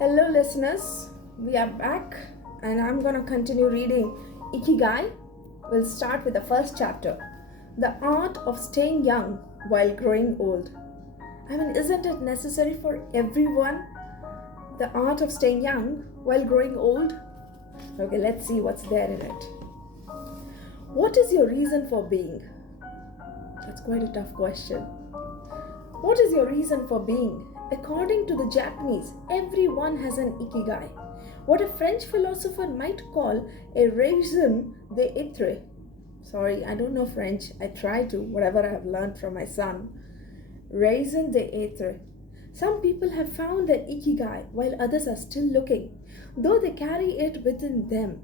Hello, listeners. We are back, and I'm going to continue reading Ikigai. We'll start with the first chapter, The Art of Staying Young While Growing Old. Isn't it necessary for everyone? The art of staying young while growing old? Okay, let's see what's there in it. What is your reason for being? That's quite a tough question. What is your reason for being? According to the Japanese, everyone has an Ikigai, what a French philosopher might call a raison d'etre. Sorry, I don't know French. I try to, whatever I have learned from my son. Raison d'etre. Some people have found their Ikigai while others are still looking, though they carry it within them.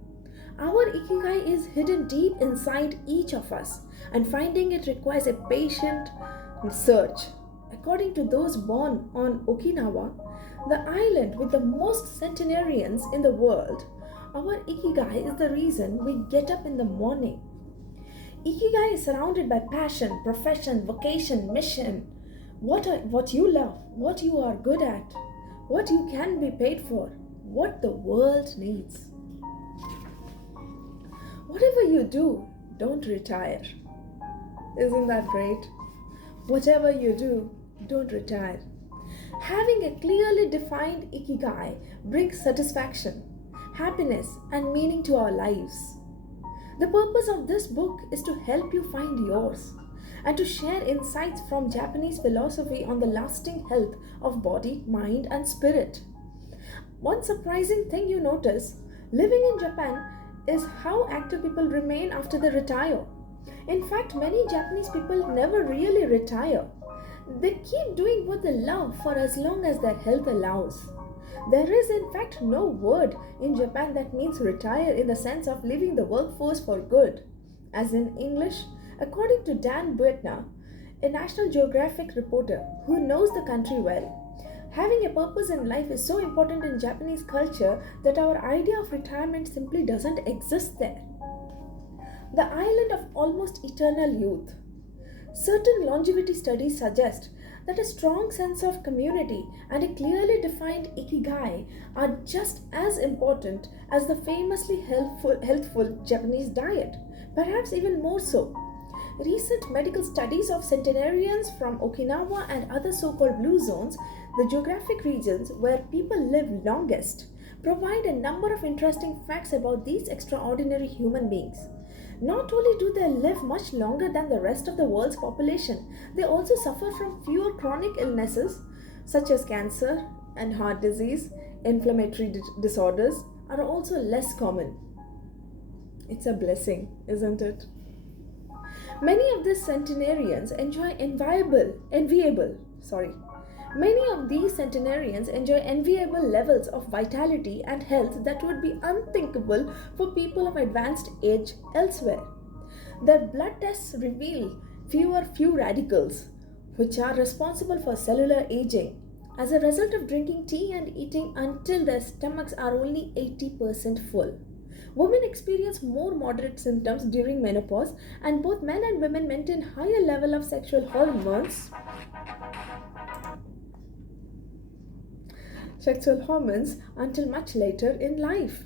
Our Ikigai is hidden deep inside each of us, and finding it requires a patient search. According to those born on Okinawa, the island with the most centenarians in the world, our Ikigai is the reason we get up in the morning. Ikigai is surrounded by passion, profession, vocation, mission. What you love, what you are good at, what you can be paid for, what the world needs. Whatever you do, don't retire. Isn't that great? Whatever you do, don't retire. Having a clearly defined Ikigai brings satisfaction, happiness, and meaning to our lives. The purpose of this book is to help you find yours and to share insights from Japanese philosophy on the lasting health of body, mind, and spirit. One surprising thing you notice living in Japan is how active people remain after they retire. In fact, many Japanese people never really retire. They keep doing what they love for as long as their health allows. There is in fact no word in Japan that means retire in the sense of leaving the workforce for good. As in English, according to Dan Buettner, a National Geographic reporter who knows the country well, having a purpose in life is so important in Japanese culture that our idea of retirement simply doesn't exist there. The island of almost eternal youth. Certain longevity studies suggest that a strong sense of community and a clearly defined Ikigai are just as important as the famously healthful Japanese diet, perhaps even more so. Recent medical studies of centenarians from Okinawa and other so-called blue zones, the geographic regions where people live longest, provide a number of interesting facts about these extraordinary human beings. Not only do they live much longer than the rest of the world's population, they also suffer from fewer chronic illnesses such as cancer and heart disease. Inflammatory disorders are also less common. It's a blessing, isn't it? Many of these centenarians enjoy enviable levels of vitality and health that would be unthinkable for people of advanced age elsewhere. Their blood tests reveal fewer free radicals, which are responsible for cellular aging, as a result of drinking tea and eating until their stomachs are only 80% full. Women experience more moderate symptoms during menopause, and both men and women maintain higher level of sexual hormones until much later in life.